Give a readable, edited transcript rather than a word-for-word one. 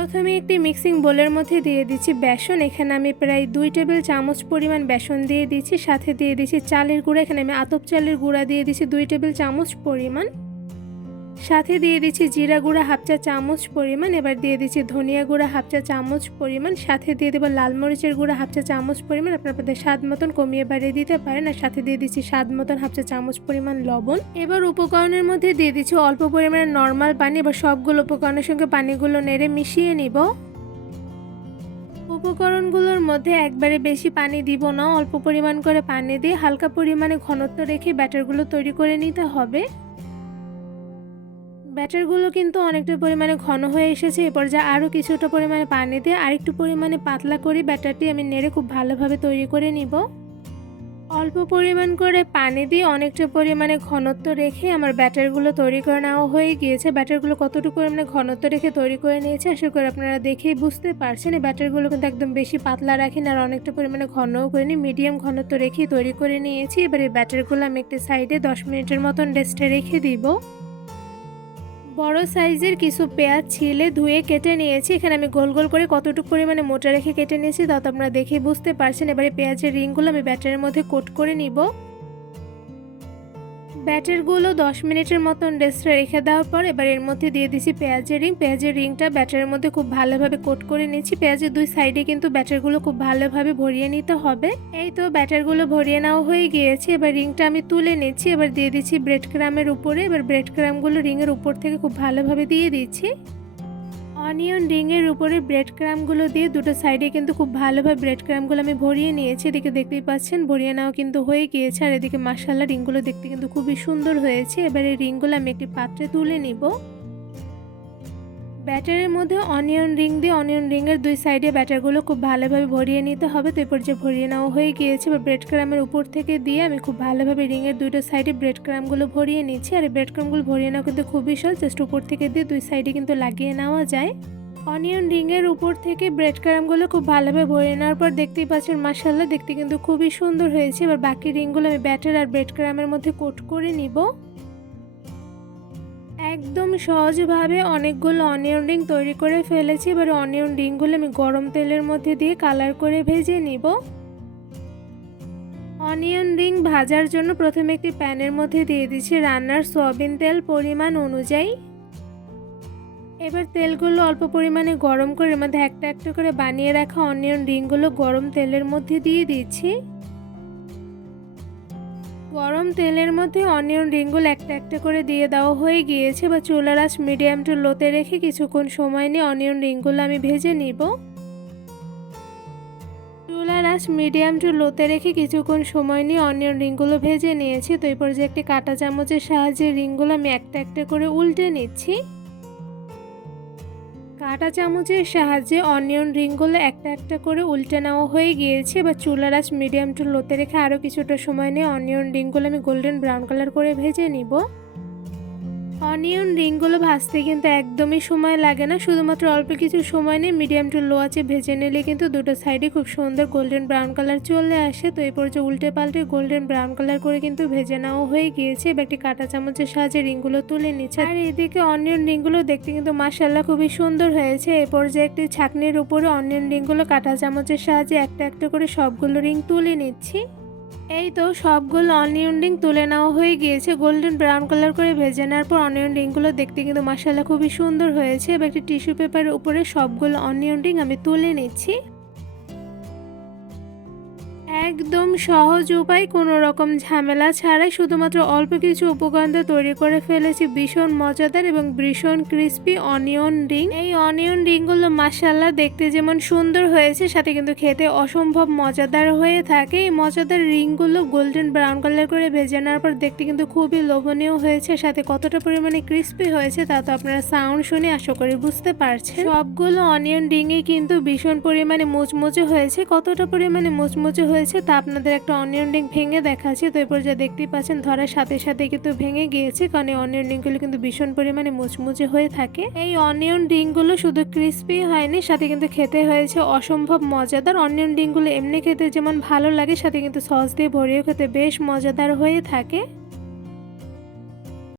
প্রথমে একটি মিক্সিং বোলের মধ্যে দিয়ে দিচ্ছি বেসন। এখানে আমি প্রায় 2 টেবিল চামচ পরিমাণ বেসন দিয়ে দিচ্ছি। সাথে দিয়ে দিচ্ছি চালের গুঁড়া। এখানে আমি আতপ চালের গুঁড়া দিয়ে দিচ্ছি 2 টেবিল চামচ পরিমাণ। সাথে দিয়ে দিচ্ছি জিরা গুঁড়া হাফ চা চামচ পরিমাণ। এবার দিয়ে দিচ্ছি ধনিয়া গুঁড়া হাফ চা চামচ পরিমাণ। সাথে দিয়ে দেবো লাল মরিচের গুঁড়া হাফ চা চামচ পরিমাণ। আপনাদের স্বাদ মতন কমিয়ে বাড়িয়ে দিতে পারেন। আর সাথে দিয়ে দিচ্ছি স্বাদ মতন হাফ চা চামচ পরিমাণ লবণ। এবার উপকরণের মধ্যে দিয়ে দিচ্ছি অল্প পরিমাণে নর্মাল পানি। এবার সবগুলো উপকরণের সঙ্গে পানিগুলো নেড়ে মিশিয়ে নিব। উপকরণগুলোর মধ্যে একবারে বেশি পানি দিব না, অল্প পরিমাণ করে পানি দিয়ে হালকা পরিমাণে ঘনত্ব রেখে ব্যাটারগুলো তৈরি করে নিতে হবে। ব্যাটারগুলো কিন্তু অনেকটা পরিমাণে ঘন হয়ে এসেছে। এরপর যা আরও কিছুটা পরিমাণে পানি দিয়ে আরেকটু পরিমাণে পাতলা করে ব্যাটারটি আমি নেড়ে খুব ভালোভাবে তৈরি করে নিব। অল্প পরিমাণ করে পানি দিয়ে অনেকটা পরিমাণে ঘনত্ব রেখে আমার ব্যাটারগুলো তৈরি করে নেওয়া হয়ে গিয়েছে। ব্যাটারগুলো কতটুকু পরিমাণে ঘনত্ব রেখে তৈরি করে নিয়েছে আশা করি আপনারা দেখেই বুঝতে পারছেন। এই ব্যাটারগুলো কিন্তু একদম বেশি পাতলা রাখি না আর অনেকটা পরিমাণে ঘনও করিনি, মিডিয়াম ঘনত্ব রেখেই তৈরি করে নিয়েছি। এবার এই ব্যাটারগুলো আমি একটা সাইডে 10 মিনিটের মতন রেস্টে রেখে দিব। বড় সাইজের কিছু পেঁয়াজ ছিলে ধুয়ে কেটে নিয়েছি। এখানে আমি গোল গোল করে কতটুকু পরিমাণে মোটা রেখে কেটে নিয়েছি তা তো আপনারা দেখেই বুঝতে পারছেন। এবারে পেঁয়াজের রিংগুলো আমি ব্যাটারের মধ্যে কোট করে নিব। ব্যাটারগুলো 10 মিনিটের মতন রেস্টে রেখে দেওয়ার পর এবার এর মধ্যে দিয়ে দিচ্ছি পেঁয়াজের রিং। পেঁয়াজের রিংটা ব্যাটারের মধ্যে খুব ভালোভাবে কোট করে নিচ্ছি। পেঁয়াজের দুই সাইডে কিন্তু ব্যাটারগুলো খুব ভালোভাবে ভরিয়ে নিতে হবে। এই তো ব্যাটারগুলো ভরিয়ে নেওয়া হয়ে গিয়েছে। এবার রিংটা আমি তুলে নিচ্ছি। এবার দিয়ে দিচ্ছি ব্রেড ক্রামের উপরে। এবার ব্রেড ক্রামগুলো রিংয়ের উপর থেকে খুব ভালোভাবে দিয়ে দিচ্ছি। অনিয়ন রিংয়ের উপরে ব্রেড ক্রামগুলো দিয়ে দুটো সাইডে কিন্তু খুব ভালোভাবে ব্রেড ক্রামগুলো আমি ভরিয়ে নিয়েছি। এদিকে দেখতেই পাচ্ছেন ভরিয়ে নেওয়া কিন্তু হয়ে গিয়েছে। আর এদিকে মাশাআল্লাহ রিংগুলো দেখতে কিন্তু খুবই সুন্দর হয়েছে। এবার এই রিংগুলো আমি একটি পাত্রে তুলে নিব। ব্যাটারের মধ্যে অনিয়ন রিং দিয়ে অনিয়ন রিংয়ের দুই সাইডে ব্যাটারগুলো খুব ভালোভাবে ভরিয়ে নিতে হবে। তো এরপর যে ভরিয়ে নেওয়া হয়ে গিয়েছে বা ব্রেড ক্রামের উপর থেকে দিয়ে আমি খুব ভালোভাবে রিংয়ের দুটো সাইডে ব্রেড ক্রামগুলো ভরিয়ে নিচ্ছি। আর এই ব্রেড ক্রামগুলো ভরিয়ে নেওয়া কিন্তু খুবই সহজ, জাস্ট উপর থেকে দিয়ে দুই সাইডে কিন্তু লাগিয়ে নেওয়া যায়। অনিয়ন রিংয়ের উপর থেকে ব্রেড ক্রামগুলো খুব ভালোভাবে ভরিয়ে নেওয়ার পর দেখতেই পাচ্ছেন মাশাআল্লাহ দেখতে কিন্তু খুবই সুন্দর হয়েছে। এবার বাকি রিংগুলো আমি ব্যাটার আর ব্রেড ক্রামের মধ্যে কোট করে নিব। একদম সহজভাবে অনেকগুলো অনিয়ন রিং তৈরি করে ফেলেছি। এবার অনিয়ন রিংগুলো আমি গরম তেলের মধ্যে দিয়ে কালার করে ভেজে নিব। অনিয়ন রিং ভাজার জন্য প্রথমে একটি প্যানের মধ্যে দিয়ে দিচ্ছি রান্নার সয়াবিন তেল পরিমাণ অনুযায়ী। এবার তেলগুলো অল্প পরিমাণে গরম করে এর মধ্যে একটা একটা করে বানিয়ে রাখা অনিয়ন রিংগুলো গরম তেলের মধ্যে দিয়ে দিচ্ছি। গরম তেলের মধ্যে অনিয়ন রিংগুলো একটা একটা করে দিয়ে দেওয়া হয়ে গিয়েছে। বা চুলার আঁচ মিডিয়াম টু লোতে রেখে কিছুক্ষণ সময় নিয়ে অনিয়ন রিংগুলো আমি ভেজে নিব। চুলার আঁচ মিডিয়াম টু লোতে রেখে কিছুক্ষণ সময় নিয়ে অনিয়ন রিংগুলো ভেজে নিয়েছি। তো এই পর্যায়ে একটি কাঁটা চামচের সাহায্যে রিংগুলো আমি একটা একটা করে উল্টে নিচ্ছি। কাঁটা চামচের সাহায্যে অনিয়ন রিংগুলো একটা একটা করে উল্টে নেওয়া হয়ে গিয়েছে। এবার চুলার আঁচ মিডিয়াম টু লোতে রেখে আরও কিছুটা সময় নিয়ে অনিয়ন রিংগুলো আমি গোল্ডেন ব্রাউন কালার করে ভেজে নিব। অনিয়ন রিংগুলো ভাজতে কিন্তু একদমই সময় লাগে না, শুধুমাত্র অল্প কিছু সময় নিয়ে মিডিয়াম টু লো আঁচে ভেজে নিলে কিন্তু দুটো সাইডে খুব সুন্দর গোল্ডেন ব্রাউন কালার চলে আসে। তো এই পর্যায়ে উল্টে পাল্টে গোল্ডেন ব্রাউন কালার করে কিন্তু ভেজে নেওয়া হয়ে গিয়েছে। এবার একটি কাঁটা চামচের সাহায্যে রিংগুলো তুলে নিচ্ছে। আর এদিকে অনিয়ন রিংগুলো দেখতে কিন্তু মাশাআল্লাহ খুবই সুন্দর হয়েছে। এই পর্যায়ে একটি ছাঁকনির উপরে অনিয়ন রিংগুলো কাঁটা চামচের সাহায্যে একটা একটা করে সবগুলো রিং তুলে নিচ্ছি। এই তো সবগুলো অনিয়ন রিং তুলে নেওয়া হয়ে গিয়েছে। গোল্ডেন ব্রাউন কালার করে ভেজে নেওয়ার পর অনিয়ন রিংগুলো দেখতে কিন্তু মাশাআল্লাহ খুবই সুন্দর হয়েছে। এবার একটি টিস্যু পেপারের উপরে সবগুলো অনিয়ন রিং আমি তুলে নিচ্ছি। একদম সহজ উপায়, কোনো রকম ঝামেলা ছাড়াই শুধুমাত্র অল্প কিছু উপকরণ দিয়ে তৈরি করে ফেলেছি ভীষণ মজাদার এবং ভীষণ ক্রিস্পি অনিয়ন রিং। এই অনিয়ন রিংগুলো মাশাআল্লাহ দেখতে যেমন সুন্দর হয়েছে সাথে কিন্তু খেতে অসম্ভব মজাদার হয়ে থাকে। এই মজাদার রিংগুলো গোল্ডেন ব্রাউন কালার করে ভেজে নেওয়ার পর দেখতে কিন্তু খুবই লোভনীয় হয়েছে, সাথে কতটা পরিমাণে ক্রিস্পি হয়েছে তা তো আপনারা সাউন্ড শুনে আশা করি বুঝতে পারছেন। সবগুলো অনিয়ন রিংই কিন্তু ভীষণ পরিমাণে মুচমুচে হয়েছে। কতটা পরিমাণে মুচমুচে হয়েছে তা আপনাদের একটা অনিয়ন রিং ভেঙে দেখাচ্ছি। তো এরপর যা দেখতেই পাচ্ছেন ধরার সাথে সাথে কিন্তু ভেঙে গিয়েছে, কারণ এই অনিয়ন রিংগুলো কিন্তু ভীষণ পরিমাণে মুচমুচে হয়ে থাকে। এই অনিয়ন রিংগুলো শুধু ক্রিস্পি হয়নি, সাথে কিন্তু খেতে হয়েছে অসম্ভব মজাদার। অনিয়ন রিংগুলো এমনি খেতে যেমন ভালো লাগে সাথে কিন্তু সস দিয়ে ভরিয়ে খেতে বেশ মজাদার হয়ে থাকে।